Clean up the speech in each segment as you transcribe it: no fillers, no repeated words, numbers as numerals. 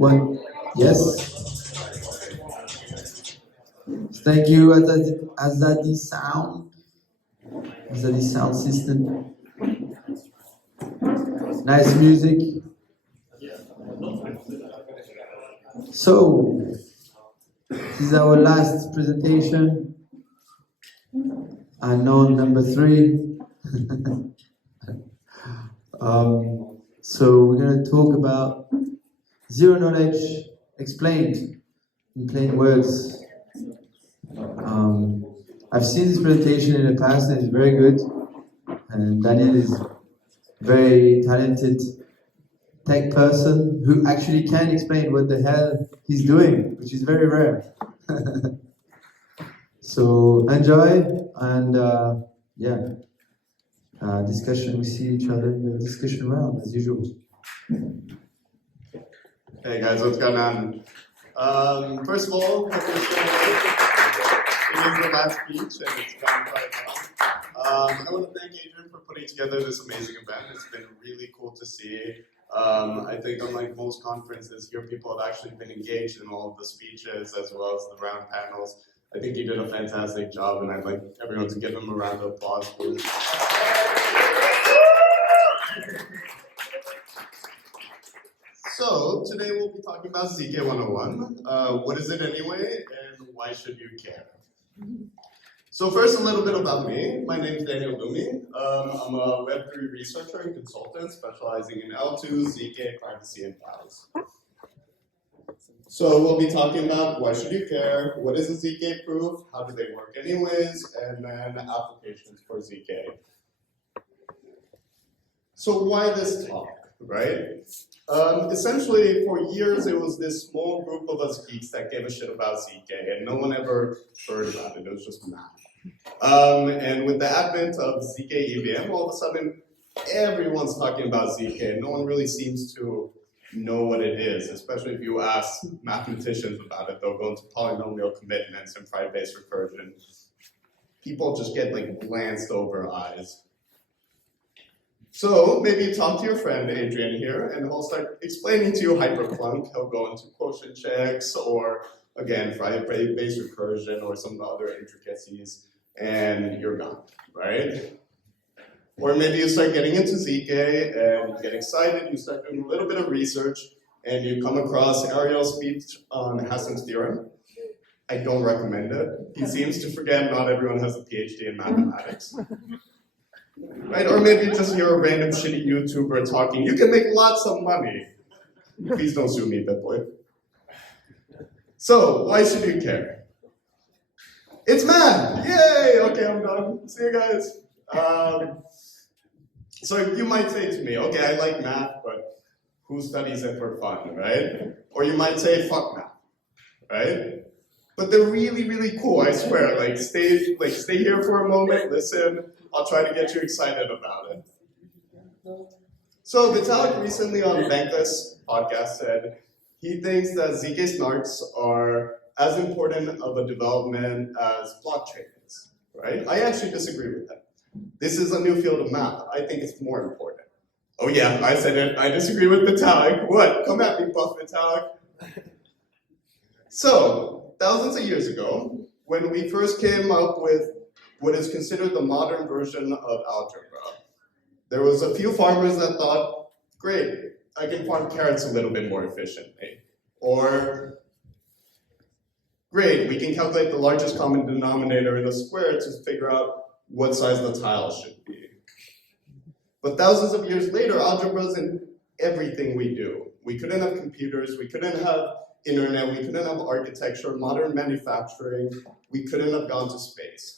One. Yes. Thank you, Azadi Sound. Azadi Sound System. Nice music. So, this is our last presentation. Anon number 3. So we're going to talk about zero knowledge explained in plain words. I've seen this presentation in the past and it's very good. And Daniel is a very talented tech person who actually can explain what the hell he's doing, which is very rare. So enjoy and discussion. We see each other in the discussion round as usual. Hey guys, what's going on? First of all, it is the last speech and it's gone quite well. I want to thank Adrian for putting together this amazing event. It's been really cool to see. I think unlike most conferences here, people have actually been engaged in all of the speeches as well as the round panels. I think he did a fantastic job and I'd like everyone to give him a round of applause, please. So, today we'll be talking about ZK 101. What is it anyway, and why should you care? So first, a little bit about me. My name is Daniel Lumi. I'm a Web3 researcher and consultant specializing in L2, ZK, privacy, and files. So we'll be talking about why should you care, what is a ZK proof, how do they work anyways, and then applications for ZK. So why this talk, right? Essentially, for years, it was this small group of us geeks that gave a shit about ZK, and no one ever heard about it. It was just math. And with the advent of ZK EVM, all of a sudden, everyone's talking about ZK, and no one really seems to know what it is, especially if you ask mathematicians about it. They'll go into polynomial commitments and private-based recursion. People just get like glanced over eyes. So maybe you talk to your friend Adrian here, and he'll start explaining to you hyperplunk. He'll go into quotient checks, or again, private-based recursion, or some of the other intricacies, and you're gone, right? Or maybe you start getting into ZK, and you get excited, you start doing a little bit of research, and you come across Ariel's speech on Hassan's theorem. I don't recommend it. He seems to forget not everyone has a PhD in mathematics. Right? Or maybe just you're a random shitty YouTuber talking, you can make lots of money. Please don't sue me, BitBoy. So, why should you care? It's math! Yay! Okay, I'm done. See you guys. So you might say to me, okay, I like math, but who studies it for fun, right? Or you might say, fuck math, right? But they're really, really cool, I swear. Like, stay here for a moment, listen. I'll try to get you excited about it. So Vitalik recently on Bankless podcast said he thinks that ZK snarks are as important of a development as blockchain is, right? I actually disagree with that. This is a new field of math. I think it's more important. Oh yeah, I said it. I disagree with Vitalik. What? Come at me, Buff Vitalik. So, thousands of years ago, when we first came up with what is considered the modern version of algebra, there was a few farmers that thought, great, I can farm carrots a little bit more efficiently. Or, great, we can calculate the largest common denominator in a square to figure out what size the tile should be. But thousands of years later, algebra is in everything we do. We couldn't have computers, we couldn't have internet, we couldn't have architecture, modern manufacturing, we couldn't have gone to space.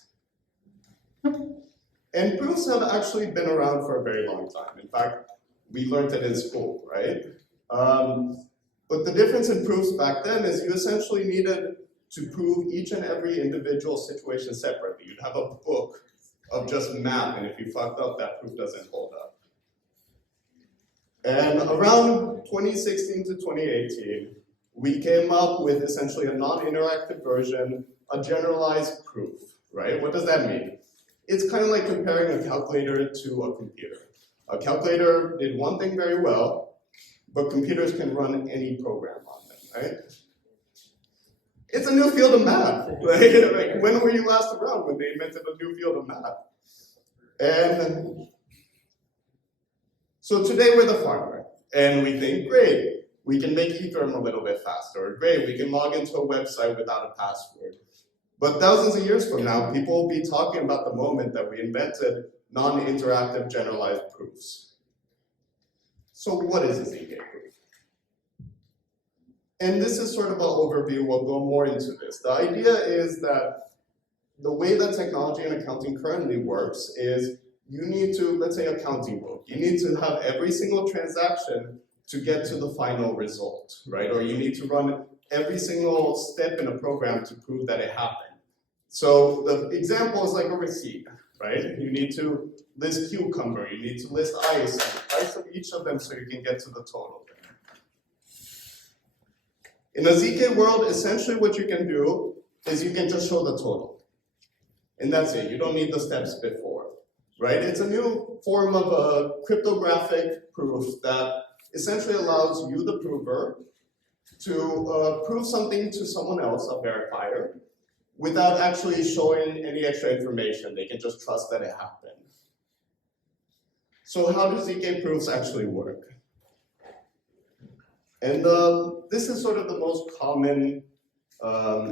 And proofs have actually been around for a very long time. In fact, we learned it in school, right? But the difference in proofs back then is you essentially needed to prove each and every individual situation separately. You'd have a book of just math, and if you fucked up, that proof doesn't hold up. And around 2016 to 2018, we came up with essentially a non-interactive version, a generalized proof, right? What does that mean? It's kind of like comparing a calculator to a computer. A calculator did one thing very well, but computers can run any program on them, right? It's a new field of math. Like, when were you last around when they invented a new field of math? And so today we're the farmer, and we think, great, we can make Ethereum a little bit faster, or great, we can log into a website without a password. But thousands of years from now, people will be talking about the moment that we invented non-interactive generalized proofs. So what is a ZK proof? And this is sort of an overview, we'll go more into this. The idea is that the way that technology and accounting currently works is you need to, let's say accounting book, you need to have every single transaction to get to the final result, right? Or you need to run every single step in a program to prove that it happened. So the example is like a receipt, right? You need to list cucumber, you need to list ice, and the price of each of them so you can get to the total. In a ZK world, essentially what you can do is you can just show the total. And that's it, you don't need the steps before, right? It's a new form of a cryptographic proof that essentially allows you, the prover, to prove something to someone else, a verifier, without actually showing any extra information. They can just trust that it happened. So how do ZK proofs actually work? And this is sort of the most common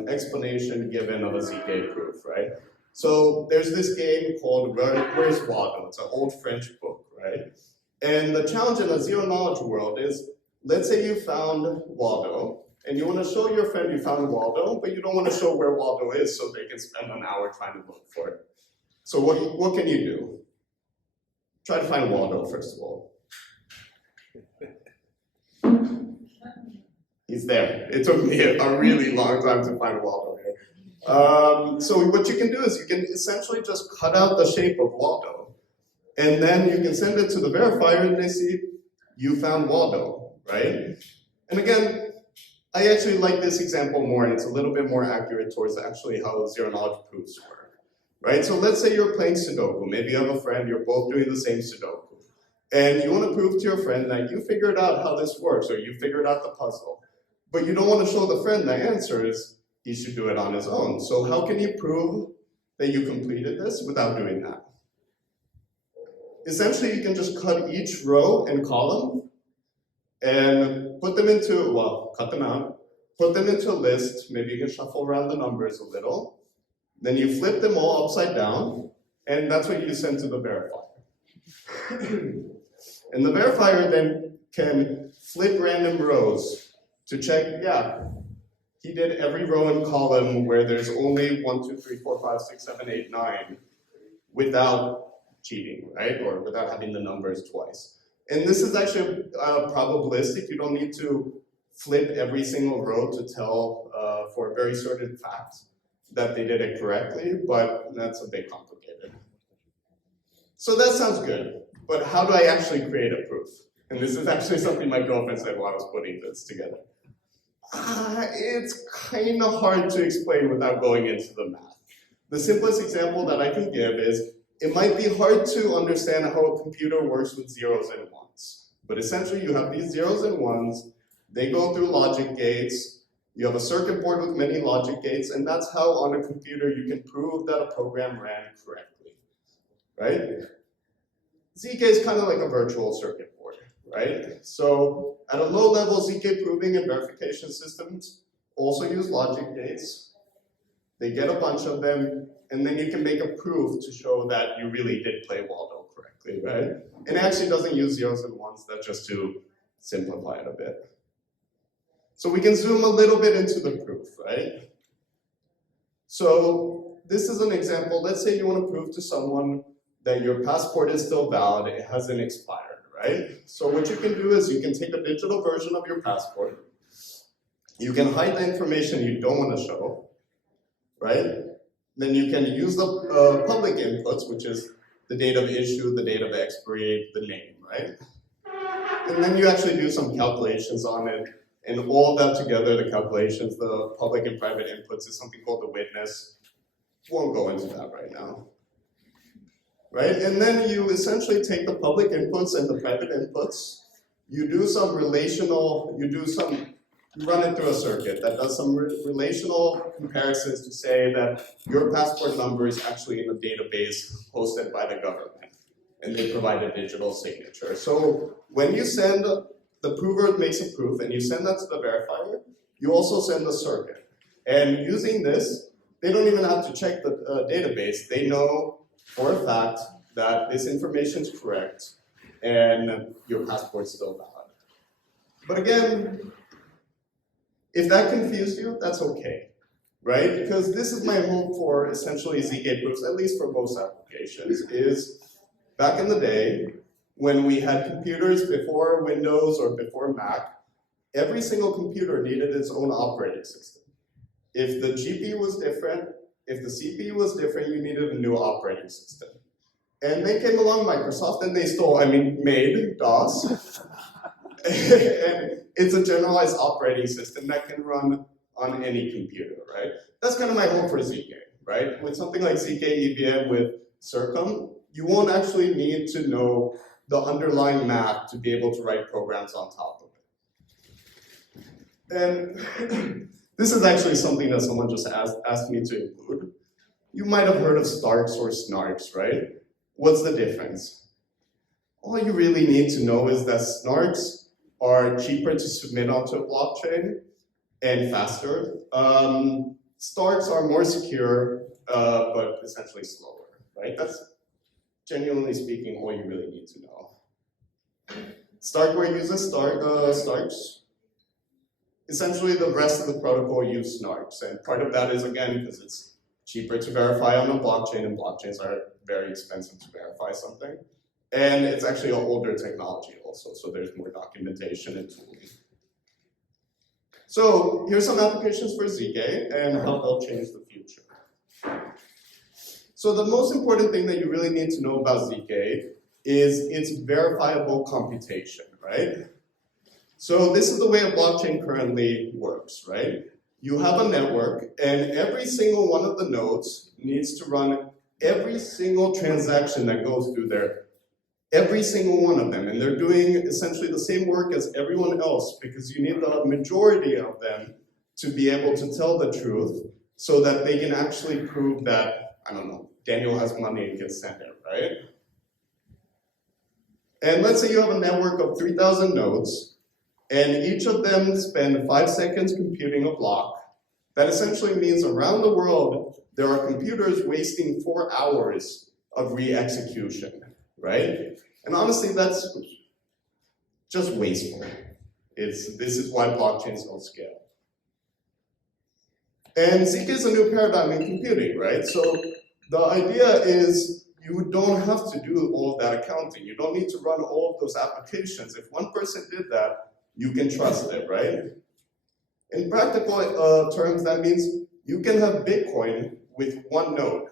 explanation given of a ZK proof, right? So there's this game called Where's Waldo? It's an old French book, right? And the challenge in a zero knowledge world is, let's say you found Waldo, and you want to show your friend you found Waldo, but you don't want to show where Waldo is so they can spend an hour trying to look for it. So what can you do? Try to find Waldo, first of all. He's there. It took me a really long time to find Waldo here. So what you can do is you can essentially just cut out the shape of Waldo, and then you can send it to the verifier and they see you found Waldo, right? And again, I actually like this example more, and it's a little bit more accurate towards actually how zero knowledge proofs work, right? So let's say you're playing Sudoku. Maybe you have a friend, you're both doing the same Sudoku, and you want to prove to your friend that you figured out how this works, or you figured out the puzzle, but you don't want to show the friend the answers. He should do it on his own. So how can you prove that you completed this without doing that? Essentially, you can just cut each row and column and put them into, well, cut them out, put them into a list. Maybe you can shuffle around the numbers a little. Then you flip them all upside down, and that's what you send to the verifier. And the verifier then can flip random rows to check, yeah, he did every row and column where there's only 1, 2, 3, 4, 5, 6, 7, 8, 9 without cheating, right? Or without having the numbers twice. And this is actually probabilistic. You don't need to flip every single row to tell for a very certain fact that they did it correctly, but that's a bit complicated. So that sounds good, but how do I actually create a proof? And this is actually something my girlfriend said while I was putting this together. It's kind of hard to explain without going into the math. The simplest example that I can give is, it might be hard to understand how a computer works with zeros and ones. But essentially you have these zeros and ones, they go through logic gates, you have a circuit board with many logic gates, and that's how on a computer you can prove that a program ran correctly, right? ZK is kind of like a virtual circuit board, right? So at a low level, ZK proving and verification systems also use logic gates. They get a bunch of them, and then you can make a proof to show that you really did play Waldo correctly, right? And it actually doesn't use zeros and ones, that's just to simplify it a bit. So we can zoom a little bit into the proof, right? So this is an example. Let's say you want to prove to someone that your passport is still valid, it hasn't expired, right? So what you can do is you can take a digital version of your passport, you can hide the information you don't want to show, right? Then you can use the public inputs, which is the date of issue, the date of expiry, the name, right? And then you actually do some calculations on it, and all that together, the calculations, the public and private inputs, is something called the witness. Won't go into that right now. Right? And then you essentially take the public inputs and the private inputs, you do some relational, you run it through a circuit that does some relational comparisons to say that your passport number is actually in a database hosted by the government, and they provide a digital signature. So when you send, the prover makes a proof, and you send that to the verifier, you also send the circuit. And using this, they don't even have to check the database. They know for a fact that this information is correct, and your passport's still valid. But again, if that confused you, that's okay, right? Because this is my hope for essentially ZK proofs, at least for most applications, is back in the day, when we had computers before Windows or before Mac, every single computer needed its own operating system. If the GPU was different, if the CPU was different, you needed a new operating system. And then came along Microsoft, and they made DOS. And it's a generalized operating system that can run on any computer, right? That's kind of my hope for ZK, right? With something like ZK EVM with Circum, you won't actually need to know the underlying math to be able to write programs on top of it. And this is actually something that someone just asked me to include. You might have heard of Starks or Snarks, right? What's the difference? All you really need to know is that Snarks are cheaper to submit onto a blockchain and faster. Starks are more secure, but essentially slower, right? That's, genuinely speaking, all you really need to know. Starkware uses Starks. Essentially, the rest of the protocol use Snarks, and part of that is, again, because it's cheaper to verify on a blockchain, and blockchains are very expensive to verify something. And it's actually an older technology also, so there's more documentation and tooling. So here's some applications for ZK and how they'll change the future. So the most important thing that you really need to know about ZK is its verifiable computation, right? So this is the way a blockchain currently works, right? You have a network, and every single one of the nodes needs to run every single transaction that goes through there. Every single one of them, and they're doing essentially the same work as everyone else because you need the majority of them to be able to tell the truth so that they can actually prove that, I don't know, Daniel has money and can send it, right? And let's say you have a network of 3,000 nodes, and each of them spend 5 seconds computing a block. That essentially means around the world, there are computers wasting 4 hours of re-execution. Right? And honestly, that's just wasteful. This is why blockchains don't scale. And ZK is a new paradigm in computing, right? So the idea is you don't have to do all of that accounting. You don't need to run all of those applications. If one person did that, you can trust it, right? In practical terms, that means you can have Bitcoin with one node.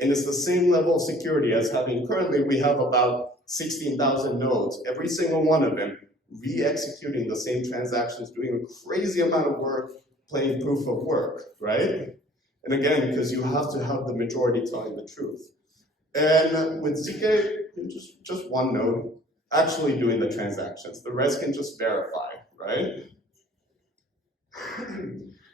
And it's the same level of security as having currently, we have about 16,000 nodes, every single one of them re-executing the same transactions, doing a crazy amount of work, playing proof of work, right? And again, because you have to have the majority telling the truth. And with ZK, just one node actually doing the transactions. The rest can just verify, right?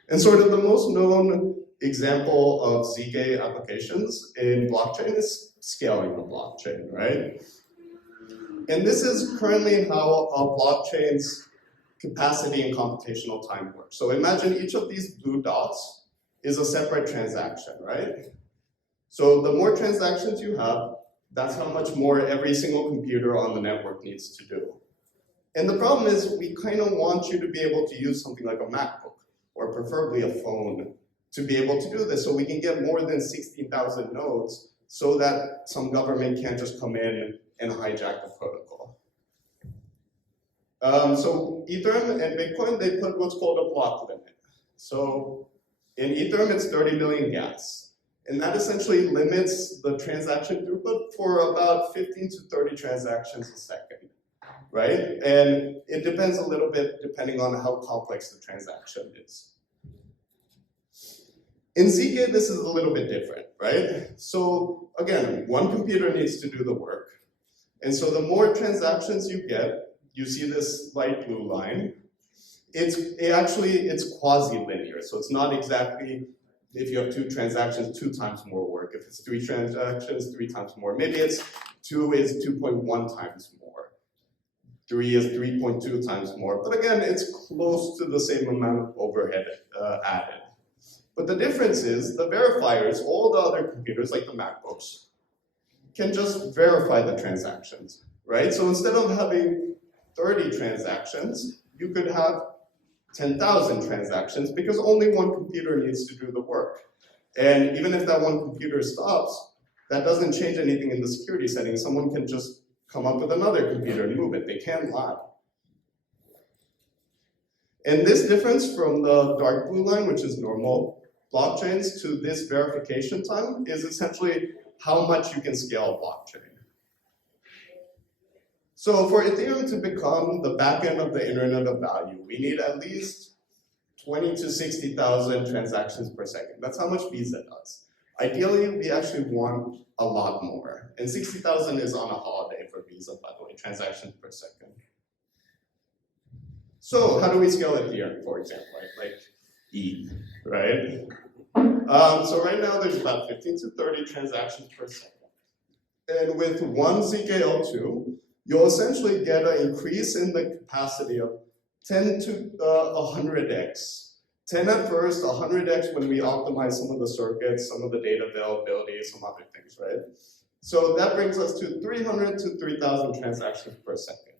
And sort of the most known example of ZK applications in blockchain is scaling a blockchain, right? And this is currently how a blockchain's capacity and computational time works. So imagine each of these blue dots is a separate transaction, right? So the more transactions you have, that's how much more every single computer on the network needs to do. And the problem is we kind of want you to be able to use something like a MacBook, or preferably a phone, to be able to do this, so we can get more than 16,000 nodes so that some government can't just come in and hijack the protocol. So Ethereum and Bitcoin, they put what's called a block limit. So in Ethereum, it's 30 million gas. And that essentially limits the transaction throughput for about 15 to 30 transactions a second, right? And it depends a little bit depending on how complex the transaction is. In ZK, this is a little bit different, right? So again, one computer needs to do the work. And so the more transactions you get, you see this light blue line. It's quasi-linear, so it's not exactly, if you have 2 transactions, 2 times more work. If it's 3 transactions, 3 times more. Maybe it's 2 is 2.1 times more. 3 is 3.2 times more. But again, it's close to the same amount of overhead added. But the difference is the verifiers, all the other computers like the MacBooks, can just verify the transactions, right? So instead of having 30 transactions, you could have 10,000 transactions because only one computer needs to do the work. And even if that one computer stops, that doesn't change anything in the security settings. Someone can just come up with another computer and move it. They can't lie. And this difference from the dark blue line, which is normal blockchains, to this verification time is essentially how much you can scale a blockchain. So for Ethereum to become the backend of the internet of value, we need at least 20 to 60,000 transactions per second. That's how much Visa does. Ideally, we actually want a lot more. And 60,000 is on a holiday for Visa, by the way, transactions per second. So how do we scale Ethereum, for example, like ETH, right? So right now there's about 15 to 30 transactions per second. And with 1 ZKL2, you'll essentially get an increase in the capacity of 10 to 100x. 10 at first, 100x when we optimize some of the circuits, some of the data availability, some other things, right? So that brings us to 300 to 3,000 transactions per second.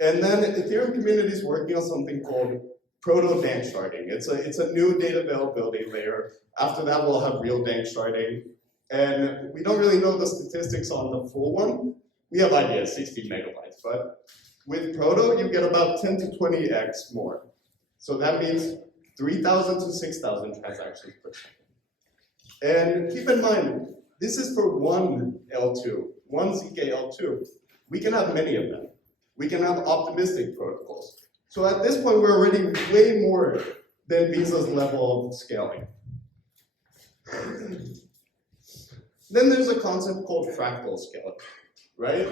And then Ethereum community is working on something called proto-dank sharding. It's a new data availability layer. After that, we'll have real dank sharding. And we don't really know the statistics on the full one. We have ideas, 60 megabytes, but with Proto, you get about 10 to 20x more. So that means 3,000 to 6,000 transactions per second. And keep in mind, this is for one L2, one ZK-L2. We can have many of them. We can have optimistic protocols. So at this point, we're already way more than Visa's level of scaling. Then there's a concept called fractal scaling, right?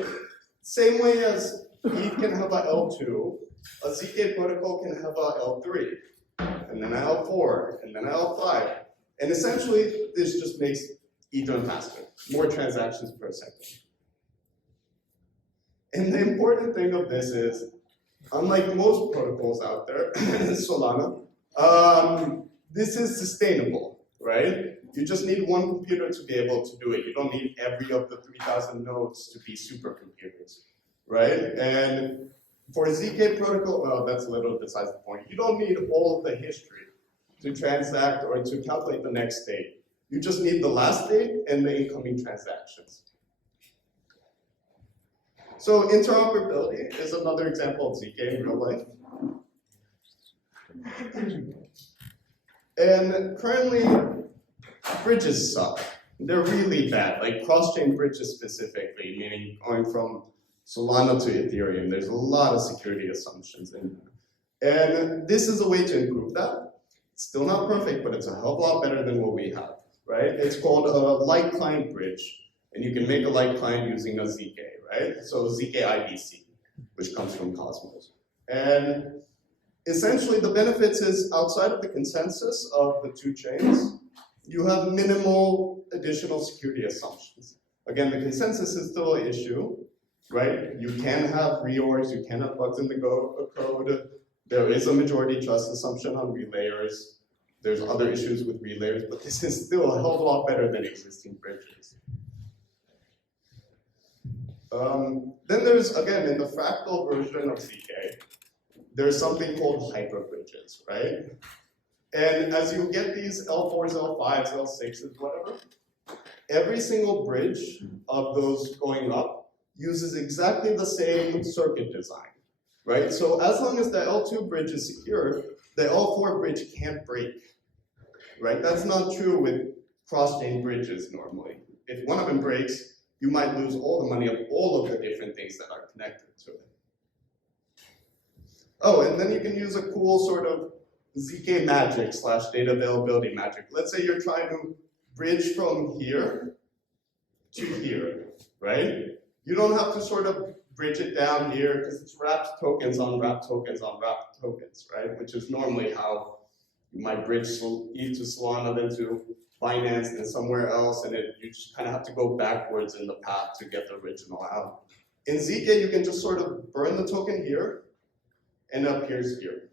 Same way as ETH can have a L2, a ZK protocol can have a L3, and then a L4, and then a L5. And essentially, this just makes Ethereum faster, more transactions per second. And the important thing of this is, unlike most protocols out there, Solana, this is sustainable, right? You just need one computer to be able to do it. You don't need every of the 3,000 nodes to be supercomputers, right? And for a ZK protocol, well, that's a little besides the point. You don't need all of the history to transact or to calculate the next state. You just need the last state and the incoming transactions. So interoperability is another example of ZK in real life. And currently, bridges suck. They're really bad, like cross-chain bridges specifically, meaning going from Solana to Ethereum. There's a lot of security assumptions in there. And this is a way to improve that. It's still not perfect, but it's a hell of a lot better than what we have, right? It's called a light client bridge. And you can make a light client using a ZK, right? So ZK IBC, which comes from Cosmos. And essentially the benefits is outside of the consensus of the two chains, you have minimal additional security assumptions. Again, the consensus is still an issue, right? You can have reorgs, you can have bugs in the code. There is a majority trust assumption on relayers. There's other issues with relayers, but this is still a hell of a lot better than existing bridges. Then there's, again, in the fractal version of ZK, there's something called hyperbridges, right? And as you get these L4s, L5s, L6s, whatever, every single bridge of those going up uses exactly the same circuit design, right? So as long as the L2 bridge is secure, the L4 bridge can't break, right? That's not true with cross-chain bridges normally. If one of them breaks, you might lose all the money of all of the different things that are connected to it. Oh, and then you can use a cool sort of ZK magic / data availability magic. Let's say you're trying to bridge from here to here, right? You don't have to sort of bridge it down here because it's wrapped tokens on wrapped tokens on wrapped tokens, right? Which is normally how you might bridge to Solana, then to Binance, then somewhere else, and you just kind of have to go backwards in the path to get the original out. In ZK, you can just sort of burn the token here, and up here's here.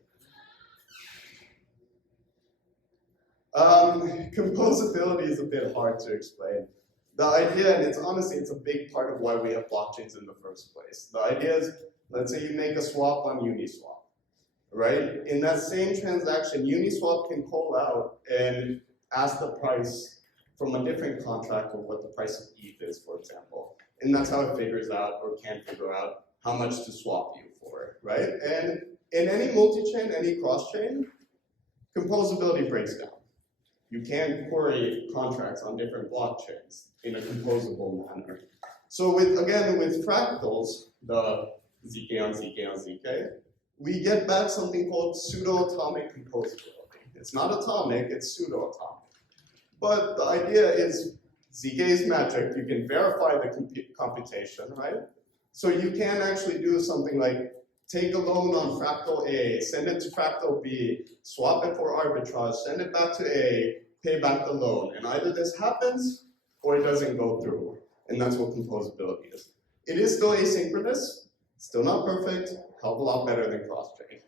Composability is a bit hard to explain. The idea, and honestly, it's a big part of why we have blockchains in the first place. The idea is, let's say you make a swap on Uniswap, right? In that same transaction, Uniswap can call out and ask the price from a different contract of what the price of ETH is, for example. And that's how it figures out, or can figure out, how much to swap you for, right? And in any multi-chain, any cross-chain, composability breaks down. You can query contracts on different blockchains in a composable manner. So with fractals, the ZK on ZK on ZK, we get back something called pseudo-atomic composability. It's not atomic, it's pseudo-atomic. But the idea is ZK is magic. You can verify the computation, right? So you can actually do something like take a loan on fractal A, send it to fractal B, swap it for arbitrage, send it back to A, pay back the loan. And either this happens or it doesn't go through. And that's what composability is. It is still asynchronous, still not perfect, hell of a lot better than cross-chain.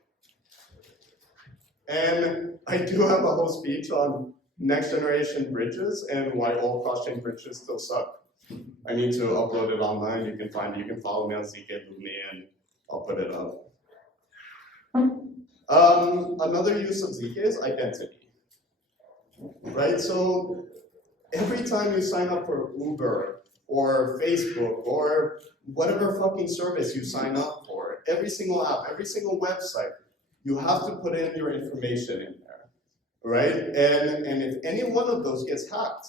And I do have a whole speech on next generation bridges and why all cross-chain bridges still suck. I need to upload it online. You can find it. You can follow me on ZK Lumi and I'll put it up. Another use of ZK is identity, right? So every time you sign up for Uber or Facebook or whatever fucking service you sign up for, every single app, every single website, you have to put in your information in there, right? And if any one of those gets hacked,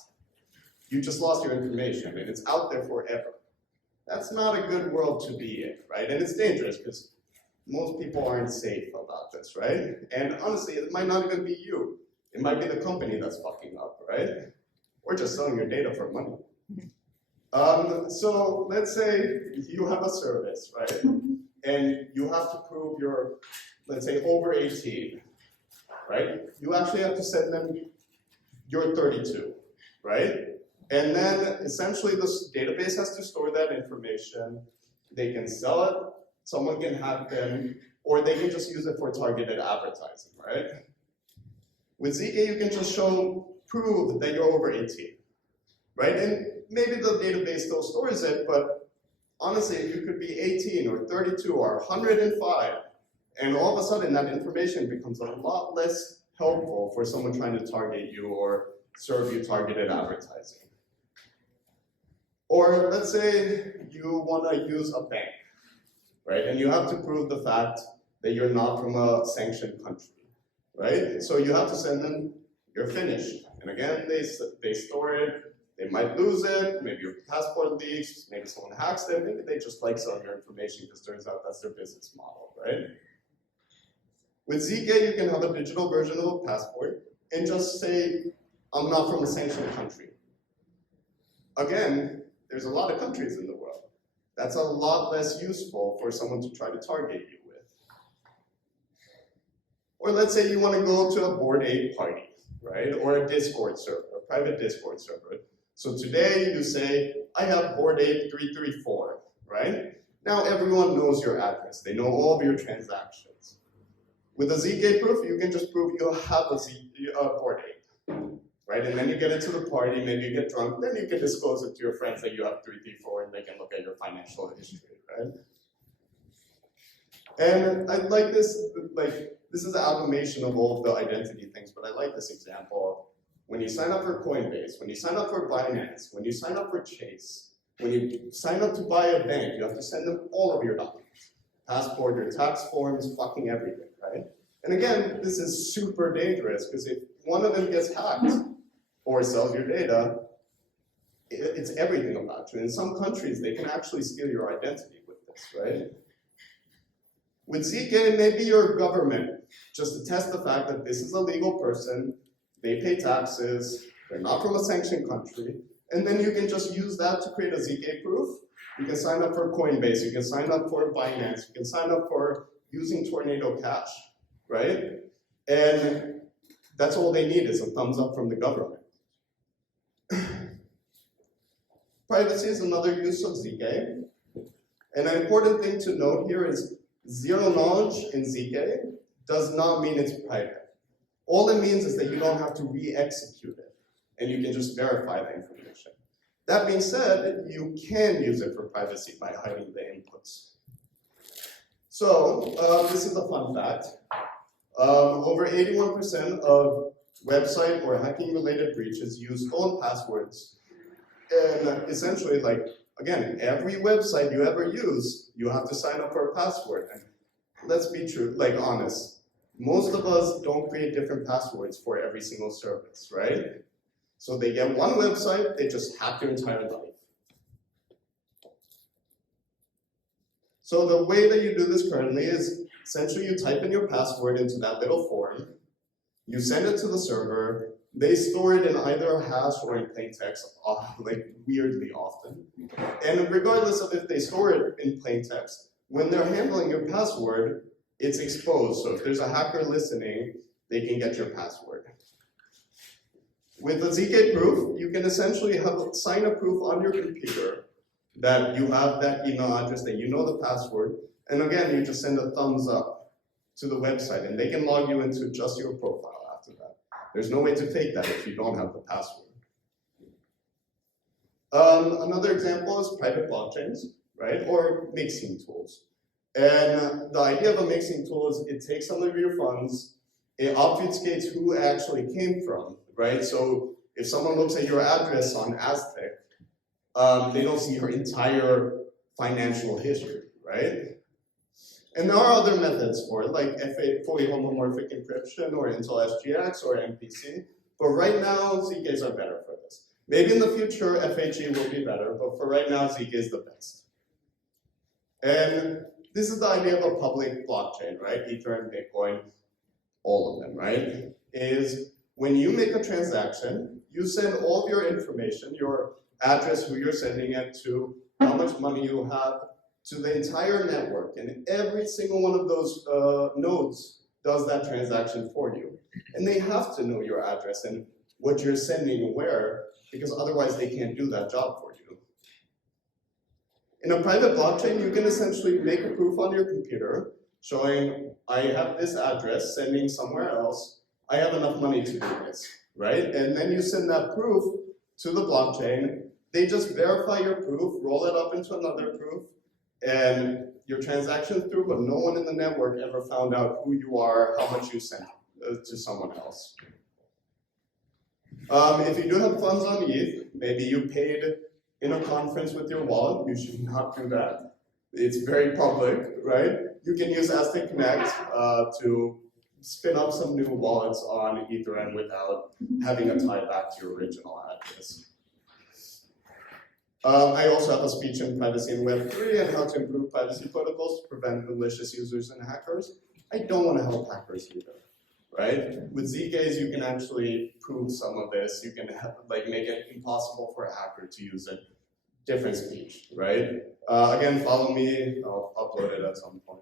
you just lost your information and it's out there forever. That's not a good world to be in, right? And it's dangerous because most people aren't safe about this, right? And honestly, it might not even be you. It might be the company that's fucking up, right? Or just selling your data for money. So let's say you have a service, right? And you have to prove you're, let's say, over 18, right? You actually have to send them you're 32, right? And then essentially this database has to store that information. They can sell it, someone can hack them, or they can just use it for targeted advertising, right? With ZK, you can just prove that you're over 18, right? And maybe the database still stores it, but honestly, you could be 18 or 32 or 105, and all of a sudden that information becomes a lot less helpful for someone trying to target you or serve you targeted advertising. Or let's say you want to use a bank, right? And you have to prove the fact that you're not from a sanctioned country, right? So you have to send them, you're finished. And again, they store it, they might lose it, maybe your passport leaks, maybe someone hacks them, maybe they just like selling your information because turns out that's their business model, right? With ZK, you can have a digital version of a passport and just say, I'm not from a sanctioned country. Again, there's a lot of countries in the world. That's a lot less useful for someone to try to target you with. Or let's say you want to go to a Bored Ape party, right? Or a Discord server, a private Discord server. So today you say, I have Bored Ape 334, right? Now everyone knows your address. They know all of your transactions. With a ZK proof, you can just prove you have a Bored Ape. Right? And then you get into the party, maybe you get drunk, then you can disclose it to your friends that you have 334 and they can look at your financial history, right? And I like this, this is an amalgamation of all of the identity things, but I like this example of when you sign up for Coinbase, when you sign up for Binance, when you sign up for Chase, when you sign up to buy a bank, you have to send them all of your documents. Passport, your tax forms, fucking everything, right? And again, this is super dangerous because if one of them gets hacked, or sells your data, it's everything about you. In some countries, they can actually steal your identity with this, right? With ZK, maybe your government, just to test the fact that this is a legal person, they pay taxes, they're not from a sanctioned country, and then you can just use that to create a ZK proof You can sign up for Coinbase, you can sign up for Binance, you can sign up for using Tornado Cash, right? And that's all they need is a thumbs up from the government. Privacy is another use of ZK. And an important thing to note here is zero knowledge in ZK does not mean it's private. All it means is that you don't have to re-execute it, and you can just verify the information. That being said, you can use it for privacy by hiding the inputs. So this is a fun fact. Over 81% of website or hacking-related breaches use stolen passwords. And essentially, like, again, every website you ever use, you have to sign up for a password. And let's be true, like honest. Most of us don't create different passwords for every single service, right? So they get one website, they just hack your entire life. So the way that you do this currently is essentially you type in your password into that little form, you send it to the server, they store it in either a hash or in plain text, like weirdly often. And regardless of if they store it in plain text, when they're handling your password, it's exposed. So if there's a hacker listening, they can get your password. With the ZK proof, you can essentially sign a proof on your computer that you have that email address, that you know the password, and again, you just send a thumbs up to the website, and they can log you into just your profile after that. There's no way to fake that if you don't have the password. Another example is private blockchains, right, or mixing tools. And the idea of a mixing tool is it takes some of your funds, it obfuscates who actually came from, right? So if someone looks at your address on Aztec, they don't see your entire financial history, right? And there are other methods for it, like fully homomorphic encryption or Intel SGX or MPC. But right now, ZKs are better for this. Maybe in the future, FHE will be better, but for right now, ZK is the best. And this is the idea of a public blockchain, right? Ether and Bitcoin, all of them, right? Is when you make a transaction, you send all of your information, your address, who you're sending it to, how much money you have, to the entire network. And every single one of those nodes does that transaction for you. And they have to know your address and what you're sending where, because otherwise they can't do that job for you. In a private blockchain, you can essentially make a proof on your computer showing I have this address sending somewhere else, I have enough money to do this, right? And then you send that proof to the blockchain, they just verify your proof, roll it up into another proof, and your transaction's through, but no one in the network ever found out who you are, how much you sent to someone else. If you do have funds on ETH, maybe you paid in a conference with your wallet, you should not do that. It's very public, right? You can use Aztec Connect to spin up some new wallets on Ethereum without having a tie back to your original address. I also have a speech on privacy in Web3 and how to improve privacy protocols to prevent malicious users and hackers. I don't want to help hackers either, right? With ZKs, you can actually prove some of this. You can make it impossible for a hacker to use a different speech, right? Again, follow me. I'll upload it at some point.